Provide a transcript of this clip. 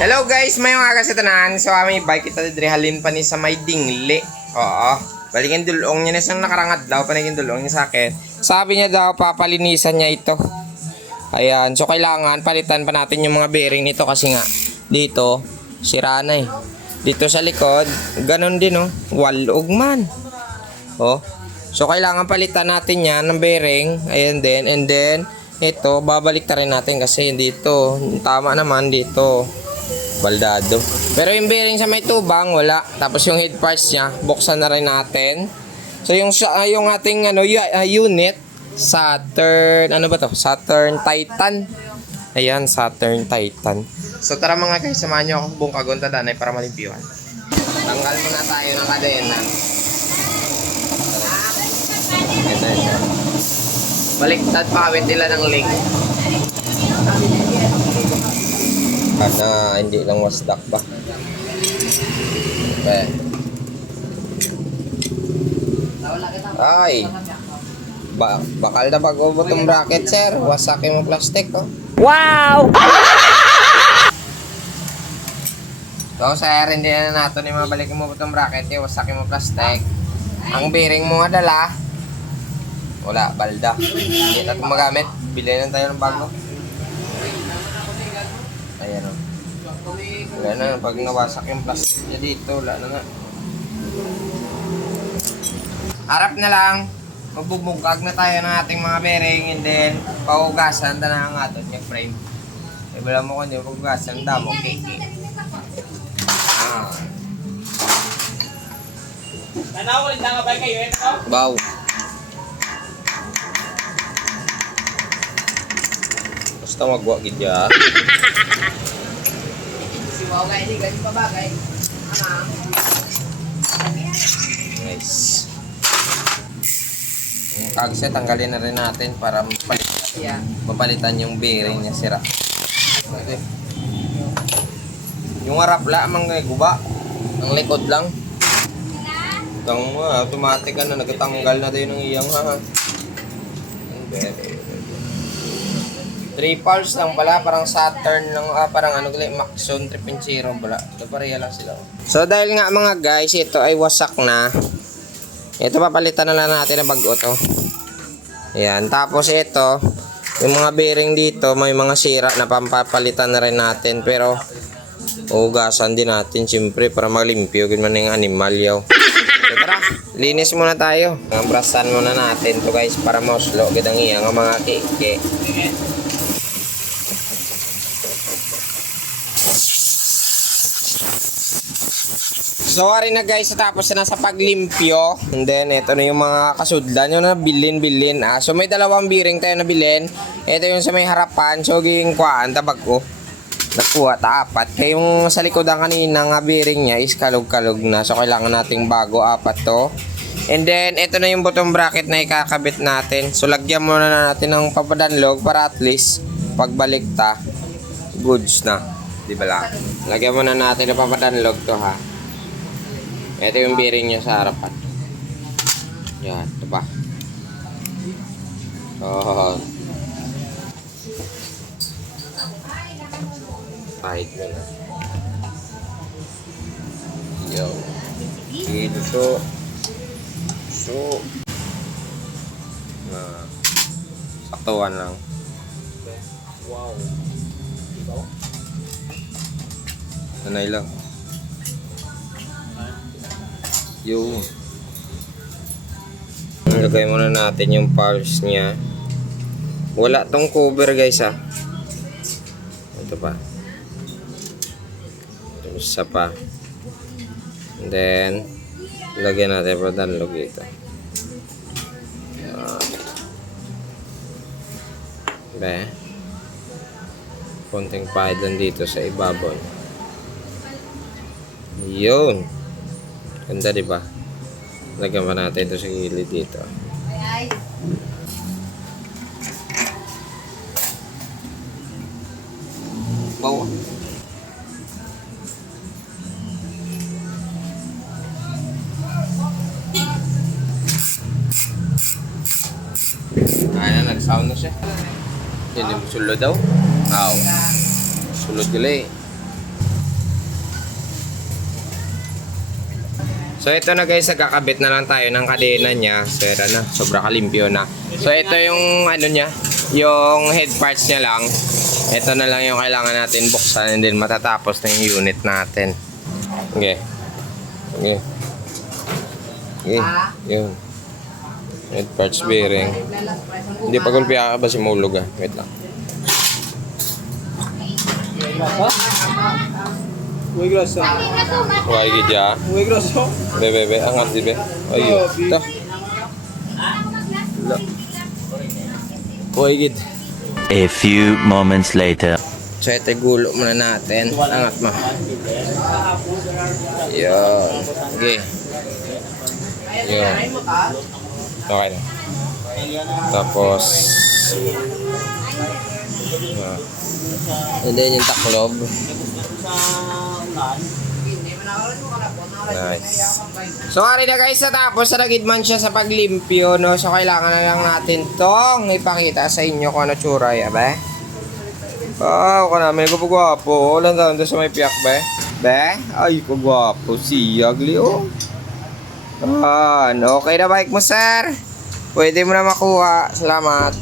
Hello guys, mayong aga sa tanan. So may bike kita diri halin pa ni sa may dingli. Oo. Balikin dulong niya na siyang nakarangad daw, panigin dulong niya sa akin. Sabi niya daw papalinisan niya ito. Ayan, so kailangan palitan pa natin yung mga bearing nito kasi nga dito sira na eh. Dito sa likod, ganun din oh, walog man. Oh. So kailangan palitan natin 'yan ng bearing. Ayan din, and then ito babalik ta rin natin kasi dito tama naman dito. Baldado. Pero yung bearing sa may tubang wala. Tapos yung head parts niya buksan na rin natin. So yung ating unit Saturn, ano ba to? Saturn Titan. Ayan, Saturn Titan. So tara mga guys, samahan niyo ako buong kagunta danay para malimpyuhan. Tanggal muna tayo ng kadena. Ito. Baliktad pa awit nila ng link. Sana hindi lang wasdak ba. Okay. Ay. Bakal na pag-ubot yung bracket, sir. Wasakin mo plastic, oh. Wow! So, sir, hindi na nato ni mabalik mo yung bracket, eh. Wasakin mo plastic. Ang bearing mo nga dala, wala, balda. Hindi natin magamit. Bilhin lang tayo ng bago. Ayan o. Wala na, pag nawasak yung plastic niya dito, wala na nga. Harap na lang, magbubungkag na tayo ng ating mga bearing and then pahugasan na ang ato niya frame. E wala mo kundi pahugasan, damo, kiki. Nanawal na nga ba kayo ito? Wow. Basta magwa gidya. Wow, guys, hindi pa ba, guys? Nice. Yung kagset, tanggalin na rin natin para mapalitan yung bearing niya sira. Okay. Yung harap lamang guba. Ang likod lang. Itang automatic nagtanggal na tayo ng iyang ha. Very 3 pulse lang pala, parang Saturn lang, parang Maxon 3.0 pala. Ito pareha lang sila. So dahil nga mga guys, ito ay wasak na. Ito papalitan na lang natin ng bago to. Ayan, tapos ito, yung mga bearing dito, may mga sira na pampapalitan na rin natin. Pero, hugasan din natin siyempre para malimpyo. Ganun man yung animal yaw. So tara, linis muna tayo. Brasan muna natin to guys para mauslo. Gandang iyang mga kike. So, ari na guys, tapos na sa paglimpyo. And then, ito na yung mga kasudlan. Yung na bilin. So, may dalawang bearing tayo na bilin. Ito yung sa may harapan. So, yung kuhaan, tabag ko. Nagkuha, apat. Kaya yung sa likodan kanina nga bearing niya is kalog-kalog na. So, kailangan nating bago, apat to. And then, ito na yung bottom bracket na ikakabit natin. So, lagyan muna na natin ng papadanlog para at least pagbalik ta, goods na. Diba lang? Lagyan muna natin ng papadanlog to ha. Ito yung bearing niya sa harapan. Yan, ito ba? Oh. Tight mo na. Yo. Dito so. Saktuan lang. Wow. Sanay lang. Yung lagay muna natin yung pulse niya. Wala tong cover guys ha. Ito pa. Ito isa pa. And then lagyan natin pa danlog ito. Konting pahid dito sa ibabaw. Yun. Ganda diba? Lagyan pa natin ito sa gilid dito. Wow. Ayan, nag-sound na siya. Hindi mo sulod daw. Sulod gali. So ito na guys, nagkakabit na lang tayo ng kadena niya. So ito na, sobra kalimpyo na. So ito yung ano niya, yung head parts niya lang. Ito na lang yung kailangan natin buksan and then matatapos na yung unit natin. Okay. Okay. Okay. Yun. Head parts bearing. Hindi pa gulpiya ba si Mulog ah. Wait lang. Uy, grosso. Huwag gidya. Uy, grosso. Bebe, angat di be. Ayun. Ito. Huwag gid. A few moments later. So ito gulo muna natin. Angat mo. Yun. Okay. Yun. Okay na. Tapos and then yung taklob. Nice. So ari na guys, natapos na nagidman siya sa paglimpyo, no? So kailangan na lang natin tong ipakita sa inyo kung ano tsura ya, be? Oh, namin ko gwapo. Wala na doon sa may piyak, be? Be? Ay, ko gwapo. Siyag, Leo. Okay na bike mo, sir? Pwede mo na makuha. Salamat.